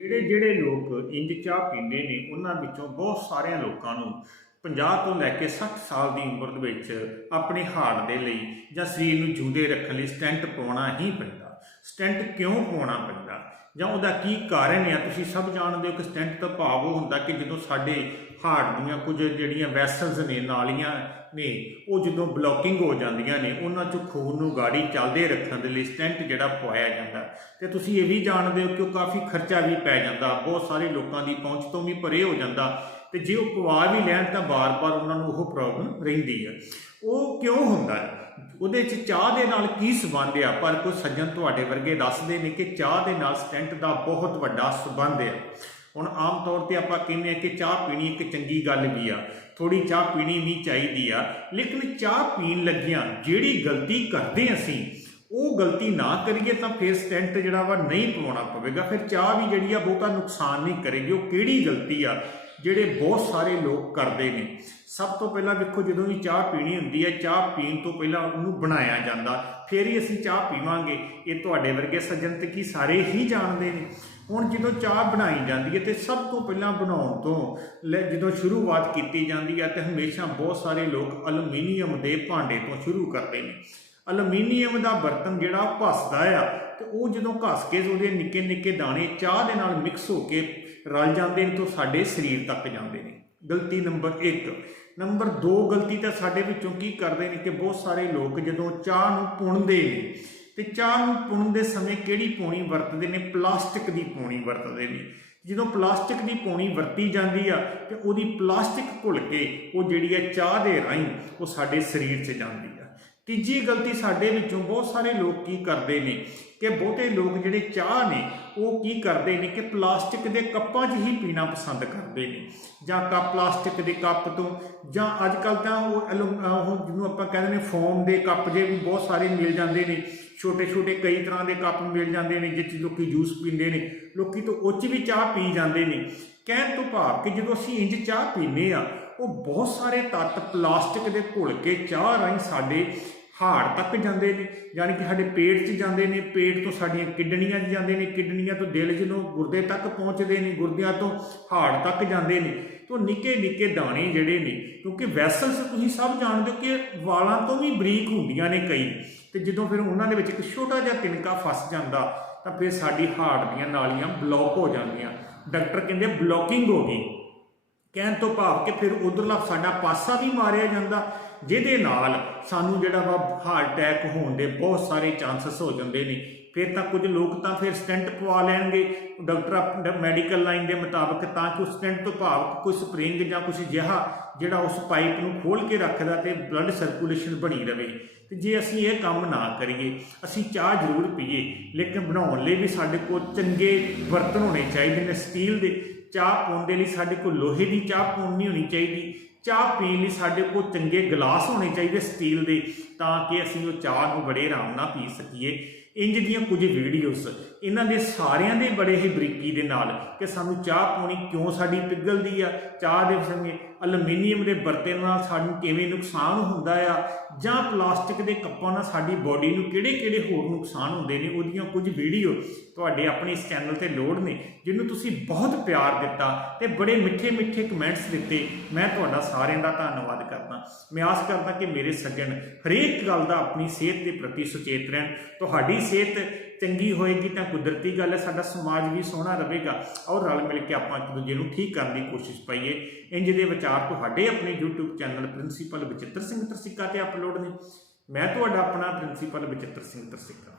ਜਿਹੜੇ ਜਿਹੜੇ ਲੋਕ ਇੰਜ ਚਾਹ ਪੀਂਦੇ ਨੇ, ਉਹਨਾਂ ਵਿੱਚੋਂ ਬਹੁਤ ਸਾਰਿਆਂ ਲੋਕਾਂ ਨੂੰ 50 ਤੋਂ ਲੈ ਕੇ 60 ਸਾਲ ਦੀ ਉਮਰ ਦੇ ਵਿੱਚ ਆਪਣੇ ਹਾਰਟ ਦੇ ਲਈ ਜਾਂ ਸਰੀਰ ਨੂੰ ਜਿਉਂਦੇ ਰੱਖਣ ਲਈ ਸਟੈਂਟ ਪਾਉਣਾ ਹੀ ਪੈਂਦਾ। ਸਟੈਂਟ ਕਿਉਂ ਪਾਉਣਾ ਪੈਂਦਾ? ਜਾਂ ਉਹਦਾ ਕੀ ਕਾਰਨ ਆ? ਤੁਸੀਂ ਸਭ ਜਾਣਦੇ ਹੋ ਕਿ ਸਟੈਂਟ ਦਾ ਭਾਵ ਉਹ ਹੁੰਦਾ ਕਿ ਜਦੋਂ ਸਾਡੇ ਹਾਰਟ ਦੀਆਂ ਕੁਝ ਜਿਹੜੀਆਂ ਵੈਸਲਸ ਨੇ, ਨਾਲੀਆਂ ਨੇ, ਉਹ ਜਦੋਂ ਬਲੋਕਿੰਗ ਹੋ ਜਾਂਦੀਆਂ ਨੇ, ਉਹਨਾਂ ਚੋਂ ਖੂਨ ਨੂੰ ਗਾੜੀ ਚੱਲਦੇ ਰੱਖਣ ਦੇ ਲਈ ਸਟੈਂਟ ਜਿਹੜਾ ਪਵਾਇਆ ਜਾਂਦਾ। ਤੇ ਤੁਸੀਂ ਇਹ ਵੀ ਜਾਣਦੇ ਹੋ ਕਿ ਉਹ ਕਾਫੀ ਖਰਚਾ ਵੀ ਪੈ ਜਾਂਦਾ, ਬਹੁਤ ਸਾਰੇ ਲੋਕਾਂ ਦੀ ਪਹੁੰਚ ਤੋਂ ਵੀ ਪਰੇ ਹੋ ਜਾਂਦਾ। ਤੇ ਜੇ ਉਹ ਪਵਾ ਵੀ ਲੈਣ ਤਾਂ ਬਾਰ-ਬਾਰ ਉਹਨਾਂ ਨੂੰ ਉਹ ਪ੍ਰੋਬਲਮ ਰਹਿੰਦੀ ਹੈ ਉਹ ਕਿਉਂ ਹੁੰਦਾ? ਹੈ ਉਹਦੇ 'ਚ ਚਾਹ ਦੇ ਨਾਲ ਕੀ ਸੰਬੰਧ ਆ? ਪਰ ਕੁਝ ਸੱਜਣ ਤੁਹਾਡੇ ਵਰਗੇ ਦੱਸਦੇ ਨੇ ਕਿ ਚਾਹ ਦੇ ਨਾਲ ਸਟੈਂਟ ਦਾ ਬਹੁਤ ਵੱਡਾ ਸੰਬੰਧ ਆ। ਹੁਣ ਆਮ ਤੌਰ ਤੇ ਆਪਾਂ ਕਹਿੰਦੇ ਆ ਕਿ ਚਾਹ ਪੀਣੀ ਇੱਕ ਚੰਗੀ ਗੱਲ ਵੀ ਆ। ਥੋੜੀ ਚਾਹ ਪੀਣੀ ਵੀ ਚਾਹੀਦੀ ਆ। ਲੇਕਿਨ ਚਾਹ ਪੀਣ ਲੱਗਿਆਂ ਜਿਹੜੀ ਗਲਤੀ ਕਰਦੇ ਅਸੀਂ, ਉਹ ਗਲਤੀ ਨਾ ਕਰੀਏ ਤਾਂ ਫਿਰ ਸਟੈਂਟ ਜਿਹੜਾ ਵਾ ਨਹੀਂ ਪਵਾਉਣਾ ਪਵੇਗਾ। ਫਿਰ ਚਾਹ ਵੀ ਜਿਹੜੀ ਆ ਬਹੁਤਾ ਨੁਕਸਾਨ ਨਹੀਂ ਕਰੇਗੀ। ਉਹ ਕਿਹੜੀ ਗਲਤੀ ਆ? ਜਿਹੜੇ ਬਹੁਤ ਸਾਰੇ ਲੋਕ ਕਰਦੇ ਨੇ। ਸਭ ਤੋਂ ਪਹਿਲਾਂ ਵੇਖੋ, ਜਦੋਂ ਵੀ ਚਾਹ ਪੀਣੀ ਹੁੰਦੀ ਹੈ, ਚਾਹ ਪੀਣ ਤੋਂ ਪਹਿਲਾਂ ਉਹਨੂੰ ਬਣਾਇਆ ਜਾਂਦਾ। ਫਿਰ ਹੀ ਅਸੀਂ ਚਾਹ ਪੀਵਾਂਗੇ। ਇਹ ਤੁਹਾਡੇ ਵਰਗੇ ਸੱਜਣ ਤੇ ਕੀ ਸਾਰੇ ਹੀ ਜਾਣਦੇ ਨੇ? ਹੁਣ ਜਦੋਂ ਚਾਹ ਬਣਾਈ ਜਾਂਦੀ ਹੈ ਤੇ ਸਭ ਤੋਂ ਪਹਿਲਾਂ ਬਣਾਉਣ ਤੋਂ ਲੈ, ਜਦੋਂ ਸ਼ੁਰੂਆਤ ਕੀਤੀ ਜਾਂਦੀ ਹੈ ਤੇ ਹਮੇਸ਼ਾ ਬਹੁਤ ਸਾਰੇ ਲੋਕ ਅਲੂਮੀਨੀਅਮ ਦੇ ਭਾਂਡੇ ਤੋਂ ਸ਼ੁਰੂ ਕਰਦੇ ਨੇ। ਐਲੂਮੀਨੀਅਮ ਦਾ ਬਰਤਨ ਜਿਹੜਾ ਉਹ ਘਸਦਾ ਆ ਤੇ ਉਹ ਜਦੋਂ ਘਸ ਕੇ ਉਹਦੇ ਨਿੱਕੇ ਨਿੱਕੇ ਦਾਣੇ ਚਾਹ ਦੇ ਨਾਲ ਮਿਕਸ ਹੋ ਕੇ ਰਲ ਜਾਂਦੇ ਨੇ ਤਾਂ ਸਾਡੇ ਸਰੀਰ ਤੱਕ ਜਾਂਦੇ ਨੇ। ਗਲਤੀ ਨੰਬਰ 1 ਨੰਬਰ 2 ਗਲਤੀ ਤਾਂ ਸਾਡੇ ਵਿੱਚੋਂ ਕੀ ਕਰਦੇ ਨੇ ਕਿ ਬਹੁਤ ਸਾਰੇ ਲੋਕ ਜਦੋਂ ਚਾਹ ਨੂੰ ਪੁਣਦੇ ਨੇ, ਤੇ ਚਾਹ ਨੂੰ ਪੁਣਨ ਦੇ ਸਮੇਂ ਕਿਹੜੀ ਪੌਣੀ ਵਰਤਦੇ ਨੇ? ਪਲਾਸਟਿਕ ਦੀ ਪੌਣੀ ਵਰਤਦੇ ਨੇ। ਜਦੋਂ ਪਲਾਸਟਿਕ ਦੀ ਪੌਣੀ ਵਰਤੀ ਜਾਂਦੀ ਆ ਤੇ ਉਹਦੀ ਪਲਾਸਟਿਕ ਘੁਲ ਕੇ ਉਹ ਜਿਹੜੀ ਆ ਚਾਹ ਦੇ ਰਾਹੀਂ ਉਹ ਸਾਡੇ ਸਰੀਰ 'ਚ ਜਾਂਦੀ। ਤੀਜੀ ਗਲਤੀ ਸਾਡੇ ਵਿੱਚੋਂ ਬਹੁਤ ਸਾਰੇ ਲੋਕ ਕੀ ਕਰਦੇ ਨੇ ਕਿ ਬਹੁਤੇ ਲੋਕ ਜਿਹੜੇ ਚਾਹ ਨੇ, ਉਹ ਕੀ ਕਰਦੇ ਨੇ ਕਿ ਪਲਾਸਟਿਕ ਦੇ ਕੱਪਾਂ 'ਚ ਹੀ ਪੀਣਾ ਪਸੰਦ ਕਰਦੇ ਨੇ। ਜਾਂ ਕੱਪ ਪਲਾਸਟਿਕ ਦੇ ਕੱਪ ਤੋਂ, ਜਾਂ ਅੱਜ ਕੱਲ ਤਾਂ ਉਹ ਐਲੂ- ਉਹ ਜਿਹਨੂੰ ਆਪਾਂ ਕਹਿੰਦੇ ਨੇ ਫੋਮ ਦੇ ਕੱਪ ਜੇ ਵੀ ਬਹੁਤ ਸਾਰੇ ਮਿਲ ਜਾਂਦੇ ਨੇ ਛੋਟੇ ਛੋਟੇ ਕਈ ਤਰ੍ਹਾਂ ਦੇ ਕੱਪ ਮਿਲ ਜਾਂਦੇ ਨੇ ਜਿੱਚ ਲੋਕੀ ਜੂਸ ਪੀਂਦੇ ਨੇ, ਲੋਕੀ ਤੋਂ ਉਹ 'ਚ ਵੀ ਚਾਹ ਪੀ ਜਾਂਦੇ ਨੇ। ਕਹਿਣ ਤੋਂ ਭਾਵ ਕਿ ਜਦੋਂ ਅਸੀਂ ਇੰਜ ਚਾਹ ਪੀਂਦੇ ਆ ਉਹ ਬਹੁਤ ਸਾਰੇ ਤੱਤ ਪਲਾਸਟਿਕ ਦੇ ਘੁਲ ਕੇ ਚਾਹ ਰਾਹੀਂ ਸਾਡੇ ਹਾਰਟ ਤੱਕ ਜਾਂਦੇ ਨੇ, ਯਾਨੀ ਕਿ ਸਾਡੇ ਪੇਟ 'ਚ ਜਾਂਦੇ ਨੇ, ਪੇਟ ਤੋਂ ਸਾਡੀਆਂ ਕਿਡਨੀਆਂ 'ਚ ਜਾਂਦੇ ਨੇ, ਕਿਡਨੀਆਂ ਤੋਂ ਦਿਲ ਜਿਹਨੂੰ ਗੁਰਦੇ ਤੱਕ ਪਹੁੰਚਦੇ ਨੇ, ਗੁਰਦਿਆਂ ਤੋਂ ਹਾਰਟ ਤੱਕ ਜਾਂਦੇ ਨੇ। ਤੋਂ ਨਿੱਕੇ ਨਿੱਕੇ ਦਾਣੇ ਜਿਹੜੇ ਨੇ, ਕਿਉਂਕਿ ਵੈਸਲਸ ਤੁਸੀਂ ਸਭ ਜਾਣਦੇ ਹੋ ਕਿ ਵਾਲਾਂ ਤੋਂ ਵੀ ਬਰੀਕ ਹੁੰਦੀਆਂ ਨੇ ਕਈ। ਤੇ ਜਦੋਂ ਫਿਰ ਉਹਨਾਂ ਦੇ ਵਿੱਚ ਇੱਕ ਛੋਟਾ ਜਿਹਾ ਤਿਨਕਾ ਫਸ ਜਾਂਦਾ, ਤਾਂ ਫਿਰ ਸਾਡੀ ਹਾਰਟ ਦੀਆਂ ਨਾਲੀਆਂ ਬਲੌਕ ਹੋ ਜਾਂਦੀਆਂ। ਡਾਕਟਰ ਕਹਿੰਦੇ ਬਲੌਕਿੰਗ ਹੋ ਗਈ। ਕਹਿਣ ਤੋਂ ਭਾਵ ਕਿ ਫਿਰ ਉਧਰਲਾ ਸਾਡਾ ਪਾਸਾ ਵੀ ਮਾਰਿਆ ਜਾਂਦਾ, ਜਿਹਦੇ ਨਾਲ ਸਾਨੂੰ ਜਿਹੜਾ ਵਾ ਹਾਰਟ ਅਟੈਕ ਹੋਣ ਦੇ ਬਹੁਤ ਸਾਰੇ ਚਾਂਸਸ ਹੋ ਜਾਂਦੇ ਨੇ। ਫਿਰ ਤਾਂ ਕੁਝ ਲੋਕ ਤਾਂ ਫਿਰ ਸਟੈਂਟ ਪਵਾ ਲੈਣਗੇ ਡਾਕਟਰ ਮੈਡੀਕਲ ਲਾਈਨ ਦੇ ਮੁਤਾਬਕ ਤਾਂ ਕਿ ਸਟੈਂਟ ਤੋਂ ਭਾਵ ਕੋਈ ਸਪਰਿੰਗ ਜਾਂ ਕੁਝ ਜਿਹਾ ਜਿਹੜਾ ਉਸ ਪਾਈਪ ਨੂੰ ਖੋਲ ਕੇ ਰੱਖਦਾ ਤੇ ਬਲੱਡ ਸਰਕੂਲੇਸ਼ਨ ਬਣੀ ਰਵੇ। ਤੇ ਜੇ ਅਸੀਂ ਇਹ ਕੰਮ ਨਾ ਕਰੀਏ, ਅਸੀਂ ਚਾਹ ਜ਼ਰੂਰ ਪੀਏ, ਲੇਕਿਨ ਬਣਾਉਣ ਲਈ ਵੀ ਸਾਡੇ ਕੋਲ ਚੰਗੇ ਬਰਤਨ ਹੋਣੇ ਚਾਹੀਦੇ ਨੇ ਸਟੀਲ ਦੇ। ਚਾਹ ਪਾਉਣ ਦੇ ਲਈ ਸਾਡੇ ਕੋਲ ਲੋਹੇ ਦੀ ਚਾਹ ਪਾਉਣ ਨਹੀਂ ਹੋਣੀ ਚਾਹੀਦੀ। ਚਾਹ ਪੀਣ ਲਈ ਸਾਡੇ ਕੋਲ ਚੰਗੇ ਗਲਾਸ ਹੋਣੇ ਚਾਹੀਦੇ ਸਟੀਲ ਦੇ, ਤਾਂ ਕਿ ਅਸੀਂ ਉਹ ਚਾਹ ਨੂੰ ਬੜੇ ਆਰਾਮ ਨਾਲ ਪੀ ਸਕੀਏ। ਇੰਜ ਦੀਆਂ ਕੁਝ ਵੀਡੀਓਜ਼ ਇਹਨਾਂ ਦੇ ਸਾਰਿਆਂ ਦੇ ਬੜੇ ਹੀ ਬਰੀਕੀ ਦੇ ਨਾਲ ਕਿ ਸਾਨੂੰ ਚਾਹ ਪਾਉਣੀ ਕਿਉਂ ਸਾਡੀ ਪਿਘਲਦੀ ਆ? ਚਾਹ ਦੇ ਸਮੇਂ ਅਲਮੀਨੀਅਮ ਦੇ ਬਰਤਨ ਨਾਲ ਸਾਨੂੰ ਕਿਵੇਂ ਨੁਕਸਾਨ ਹੁੰਦਾ ਆ? ਜਾਂ ਪਲਾਸਟਿਕ ਦੇ ਕੱਪਾਂ ਨਾਲ ਸਾਡੀ ਬਾਡੀ ਨੂੰ ਕਿਹੜੇ-ਕਿਹੜੇ ਹੋਰ ਨੁਕਸਾਨ ਹੁੰਦੇ ਨੇ? ਉਹਦੀਆਂ ਕੁਝ ਵੀਡੀਓ ਤੁਹਾਡੇ ਆਪਣੇ ਇਸ ਚੈਨਲ ਤੇ ਲੋਡ ਨੇ, ਜਿਹਨੂੰ ਤੁਸੀਂ ਬਹੁਤ ਪਿਆਰ ਦਿੱਤਾ ਤੇ ਬੜੇ ਮਿੱਠੇ-ਮਿੱਠੇ ਕਮੈਂਟਸ ਦਿੱਤੇ। ਮੈਂ ਤੁਹਾਡਾ ਸਾਰਿਆਂ ਦਾ ਧੰਨਵਾਦ ਕਰਦਾ। ਮੈਂ ਆਸ ਕਰਦਾ ਕਿ ਮੇਰੇ ਸੱਜਣ ਹਰੇਕ ਗੱਲ ਦਾ ਆਪਣੀ ਸਿਹਤ ਦੇ ਪ੍ਰਤੀ ਸੁਚੇਤ ਰਹਿਣ। ਤੁਹਾਡੀ ਸਿਹਤ ਚੰਗੀ ਹੋਏਗੀ ਤਾਂ ਕੁਦਰਤੀ ਗੱਲ ਹੈ, ਸਾਡਾ ਸਮਾਜ ਵੀ ਸੋਹਣਾ ਰਹੇਗਾ। ਔਰ ਰਲ ਮਿਲ ਕੇ ਆਪਾਂ ਇੱਕ ਦੂਜੇ ਨੂੰ ਠੀਕ ਕਰਨ ਦੀ ਕੋਸ਼ਿਸ਼ ਪਾਈਏ। ਇੰਜ ਦੇ ਵਿਚਾਰ ਤੁਹਾਡੇ ਆਪਣੇ YouTube channel principal Bachittar Singh Tarsikka ਤੇ ਅਪਲੋਡ ਨੇ। ਮੈਂ ਤੁਹਾਡਾ ਆਪਣਾ ਪ੍ਰਿੰਸੀਪਲ ਬਚਿੱਤਰ ਸਿੰਘ ਤਰਸਿੱਕਾ।